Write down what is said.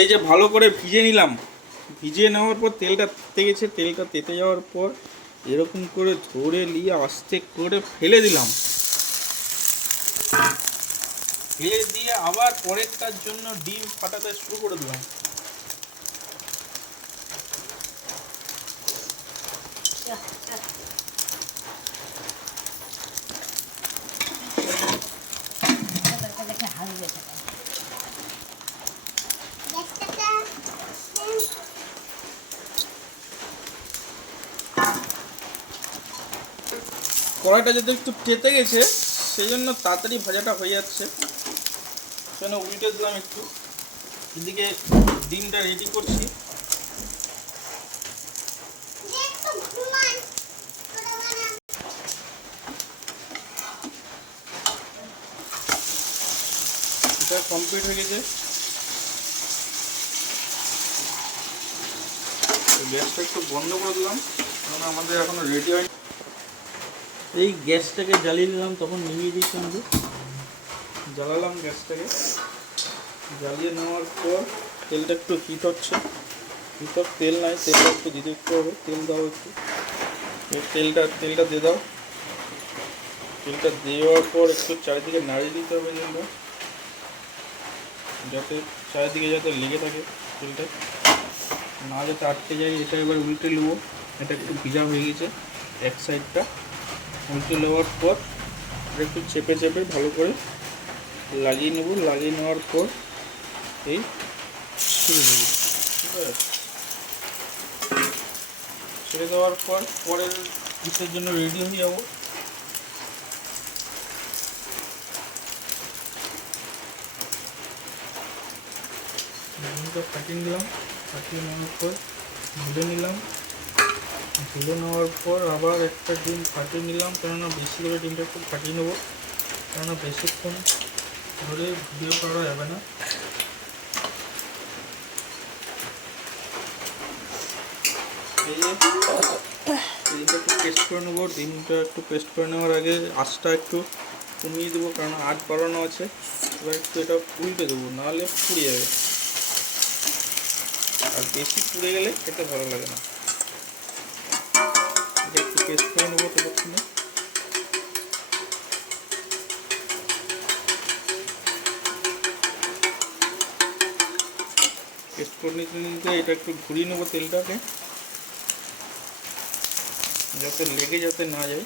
এই যে ভালো করে ভিজে নিলাম, ভিজিয়ে নেওয়ার পর তেলটা তেতে গেছে, তেলটা তেতে যাওয়ার পর এরকম করে ধরে নিয়ে আস্তে করে ফেলে দিলাম, ফেলে দিয়ে আবার পরেরটার জন্য ডিম ফাটাতে শুরু করে দিলাম। কড়াইটা যদি একটু তেতে গেছে সেই জন্য তাড়াতাড়ি ভাজাটা হয়ে যাচ্ছে। সেখানে উল্টে দিলাম একটু, এদিকে ডিমটা রেডি করছি। এটা কমপ্লিট হয়ে গেছে। গ্যাসটা একটু বন্ধ করে দিলাম, কারণ আমাদের এখনো রেডি হয়নি। এই গ্যাসটাকে জ্বালিয়ে দিলাম, তখন নিভিয়ে দিচ্ছি আমাদের। জ্বালালাম গ্যাসটাকে, জ্বালিয়ে নেওয়ার পর তেলটা একটু হিট হচ্ছে। হিট অফ তেল নাই, তেলটা একটু দিতে হবে, তেল দাও একটু, তেলটা দিয়ে দাও। তেলটা দেওয়ার পর একটু চারিদিকে নাড়িয়ে দিতে হবে তেলটা, যাতে চারিদিকে যাতে লেগে থাকে তেলটা, না যাতে আটকে যায়। এটা এবার উল্টে নেবো, এটা একটু ভিজা হয়ে গেছে এক সাইডটা। উল্টে নেওয়ার পর এটা একটু চেপে চেপে ভালো করে লাগিয়ে নেব। লাগিয়ে নেওয়ার পর এই ছেড়ে দেবো, ঠিক আছে? ছেড়ে দেওয়ার পর পরের পিসের জন্য রেডি হয়ে যাবো। ডিমটা ফাটিয়ে নিলাম, ফাটিয়ে নেওয়ার পর ঢেলে নিলাম। ঢেলে নেওয়ার পর আবার একটা ডিম ফাটিয়ে নিলাম, কেননা বেশি করে ডিমটা একটু ফাটিয়ে নেবো, কেননা বেশিক্ষণ ধরে ভিডিও করা যাবে না। ডিমটা একটু পেস্ট করে নেবো। ডিমটা একটু পেস্ট করে নেওয়ার আগে আঁচটা একটু কমিয়ে দেবো, কারণ আঁচ বাড়ানো আছে। এবার একটু এটা উল্টে দেবো, নাহলে পুড়ে যাবে, আর বেশি পুড়ে গেলে খেতে ভালো লাগে না। এটা একটু পেস্ট করে নেবো ততক্ষণে। পেস্ট করে নিতে নিতে এটা একটু ঘুরিয়ে নেবো তেলটাকে, যাতে লেগে যাতে না যায়।